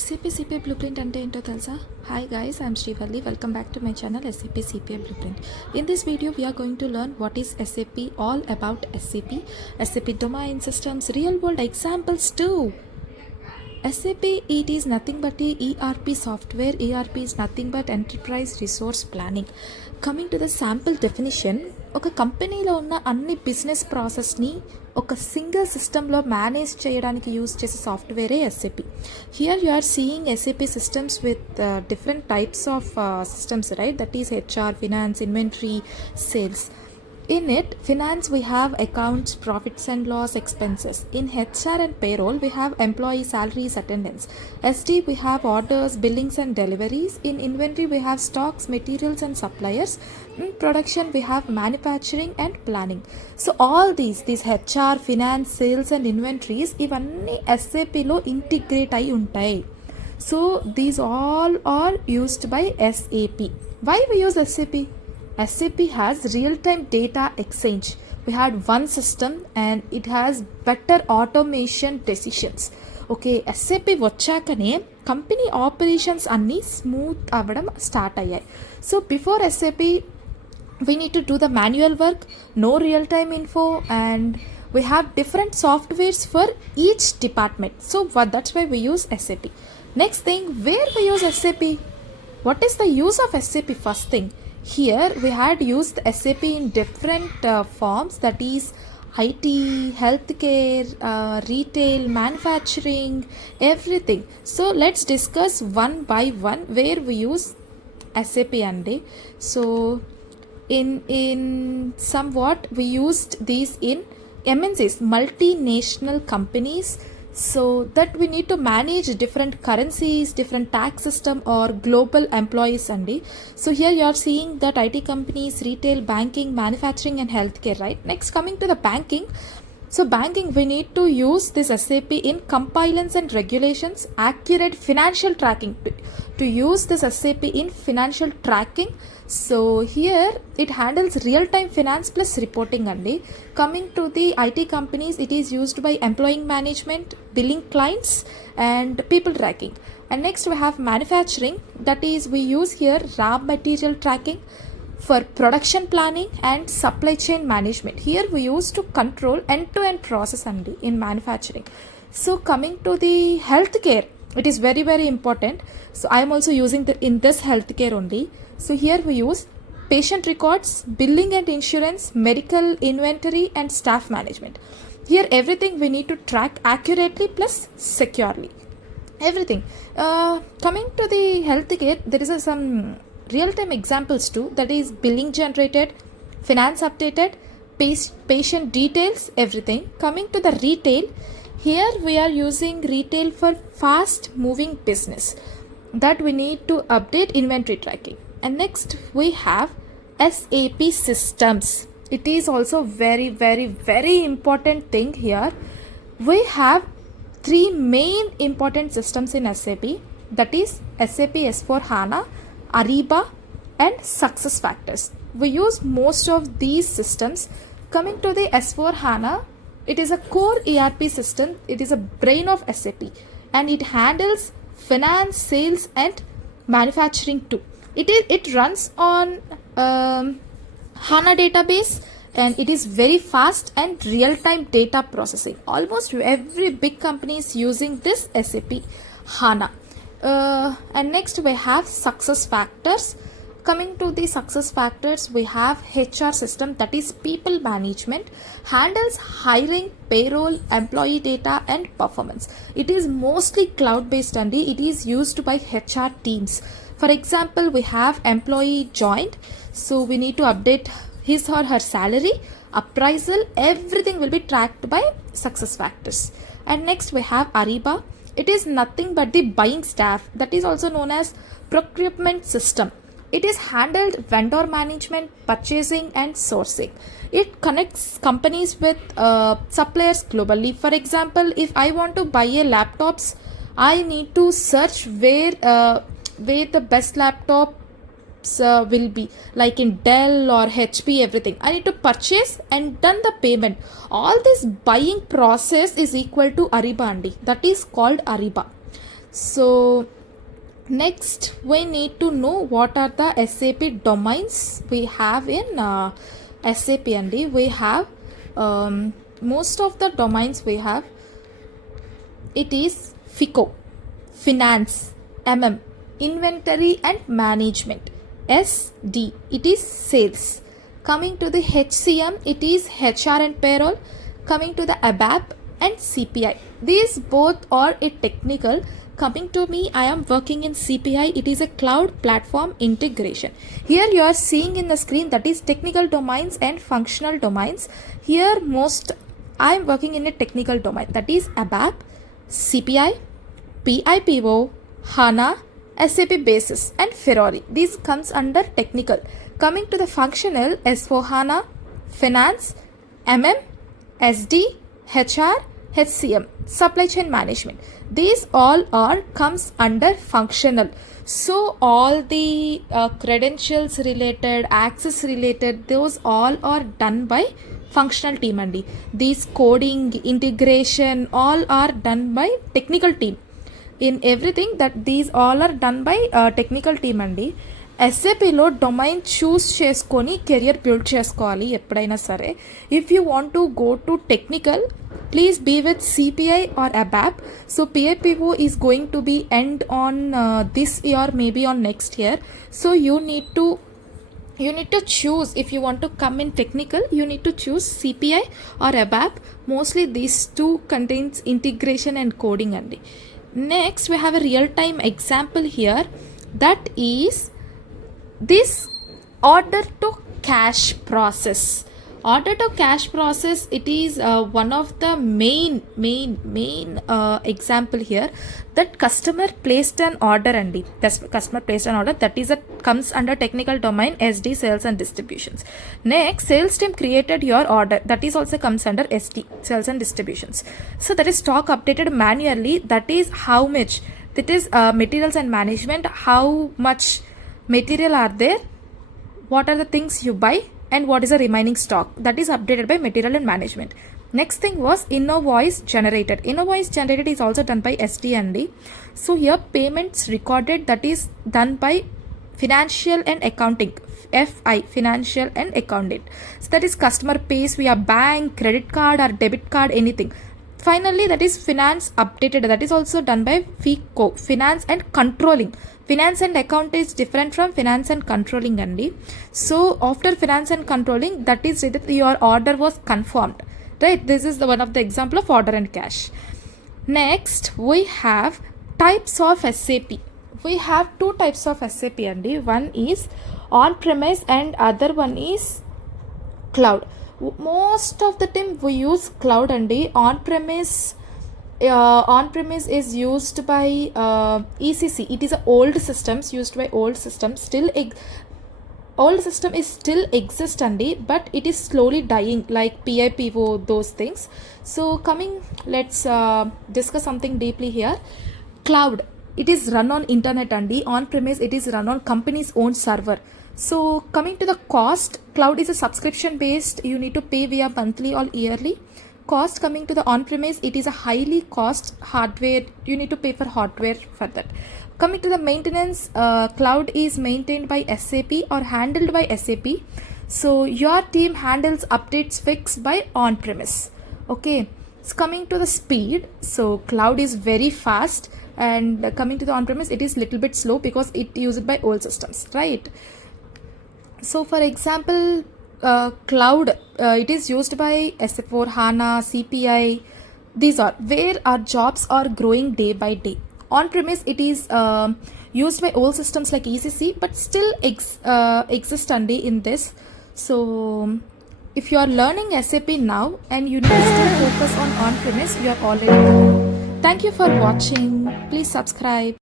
SAP CPA Blueprint ante ento telsa? Hi guys, I am Srivalli. Welcome back to my channel SAP CPA Blueprint. In this video, we are going to learn what is SAP, all about SAP domain systems, real world examples too. SAP, it is nothing but a ERP software. ERP is nothing but enterprise resource planning. Coming to the sample definition, ఒక కంపెనీలో ఉన్న అన్ని business ప్రాసెస్ని ఒక single సిస్టంలో manage చేయడానికి use చేసే సాఫ్ట్వేరే SAP. Here you are seeing SAP systems with different types of systems, right? That is HR, finance, inventory, sales. In it, finance, we have accounts, profits and loss, expenses. In HR and payroll, we have employee salaries, attendance. SD, we have orders, billings and deliveries. In inventory, we have stocks, materials and suppliers. In production, we have manufacturing and planning. So all these HR, finance, sales and inventories, ivanni SAP lo integrate ayi untayi. So these all are used by SAP. Why we use SAP? SAP has real-time data exchange. We had one system and it has better automation decisions. Okay, SAP vachakane company operations anni smooth avadam start ayyayi. So before SAP, we need to do the manual work, no real-time info, and we have different softwares for each department. So that's why we use SAP. Next thing, where we use SAP? What is the use of SAP? First thing, here we had used SAP in different forms, that is IT, healthcare, retail, manufacturing, everything. So let's discuss one by one where we use SAP ante. So in somewhat we used these in MNCs, multinational companies, so that we need to manage different currencies, different tax system or global employees andi. So here you are seeing that IT companies, retail, banking, manufacturing and healthcare, right? Next, coming to the banking. So banking, we need to use this SAP in compliance and regulations, accurate financial tracking. To use this SAP in financial tracking, so here it handles real-time finance plus reporting only. Coming to the IT companies, it is used by employee management, billing clients and people tracking. And next we have manufacturing, that is we use here raw material tracking for production planning and supply chain management. Here we use to control end-to-end process only in manufacturing. So coming to the healthcare, it is very very important. So I am also using in this healthcare only. So here we use patient records, billing and insurance, medical inventory and staff management. Here everything we need to track accurately plus securely, everything. Coming to the healthcare, there is some real-time examples too, that is billing generated, finance updated, patient details, everything. Coming to the retail, here we are using retail for fast moving business, that we need to update inventory tracking. And next we have SAP systems. It is also very very very important thing. Here we have three main important systems in SAP, that is SAP S/4HANA, Ariba and SuccessFactors. We use most of these systems. Coming to the S/4HANA, it is a core ERP system. It is a brain of SAP and it handles finance, sales and manufacturing too. It runs on HANA database and it is very fast and real-time data processing. Almost every big company is using this SAP HANA. And next we have SuccessFactors. Coming to the SuccessFactors, we have HR system, that is people management, handles hiring, payroll, employee data and performance. It is mostly cloud based and it is used by HR teams. For example, we have employee joined, so we need to update his or her salary, appraisal, everything will be tracked by SuccessFactors. And next we have Ariba. It is nothing but the buying staff, that is also known as procurement system. It is handled vendor management, purchasing and sourcing. It connects companies with suppliers globally. For example, if I want to buy a laptops, I need to search where the best laptops will be, like in Dell or HP, everything. I need to purchase and done the payment. All this buying process is equal to Ariba andi. That is called Ariba. So next we need to know what are the SAP domains we have in SAP, and we have most of the domains we have. It is FICO, finance, inventory and management. SD, it is sales. Coming to the HCM, it is HR and payroll. Coming to the ABAP and CPI, these both are a technical. Coming to me, I am working in CPI. It is a cloud platform integration. Here you are seeing in the screen, that is technical domains and functional domains. Here most I am working in a technical domain, that is ABAP, CPI, PIPO, HANA, SAP Basis and Ferrari. This comes under technical. Coming to the functional, S4 HANA, finance, SD, HR, HCM, supply chain management. These all are comes under functional. So all the credentials related, access related, those all are done by functional team and these coding, integration, all are done by technical team. In everything that these all are done by technical team అండి. ఎస్ఏపిలో domain చూస్ చేసుకొని career build చేసుకోవాలి ఎప్పుడైనా సరే. If you want to go to technical, please be with CPI or ABAP. So PI PO is going to be end on this year, maybe on next year. So you need to choose. If you want to come in technical, you need to choose CPI or ABAP. Mostly these two contains integration and coding only. Next we have a real-time example here, that is this order to cash process. Order to cash process, it is one of the main example here, that customer placed an order and customer placed an order, that is a comes under technical domain SD, sales and distributions. Next, sales team created your order, that is also comes under SD, sales and distributions. So that is stock updated manually, that is how much, that is materials and management, how much material are there, what are the things you buy and what is the remaining stock, that is updated by material and management. Next thing was invoice generated. Invoice generated is also done by SD&D. So here payments recorded, that is done by financial and accounting, FI, financial and accounting. So that is customer pays via bank, credit card or debit card, anything. Finally, that is finance updated, that is also done by FICO, finance and controlling. Finance and account is different from finance and controlling only. So after finance and controlling, that is that your order was confirmed, right? This is the one of the example of order and cash. Next we have types of SAP. We have two types of SAP only. One is on premise and other one is cloud. Most of the time we use cloud and on premise is used by ECC. It is a old systems, used by old systems. Still old system is still exist and but it is slowly dying, like PIPO, those things. So coming, let's discuss something deeply here. Cloud, it is run on internet and on premise it is run on company's own server. So coming to the cost, cloud is a subscription based, you need to pay via monthly or yearly. Cost, coming to the on-premise, it is a highly cost hardware, you need to pay for hardware for that. Coming to the maintenance, cloud is maintained by SAP or handled by SAP. So your team handles updates fixed by on-premise. Okay, it's coming to the speed. So cloud is very fast, and coming to the on-premise, it is little bit slow because it used by old systems, right? So for example, cloud, it is used by S4 HANA, CPI. These are where our jobs are growing day by day. On premise, it is used by old systems like ECC, but still exist only in this. So if you are learning SAP now and you need to still focus on premise, you are already done. Thank you for watching. Please subscribe.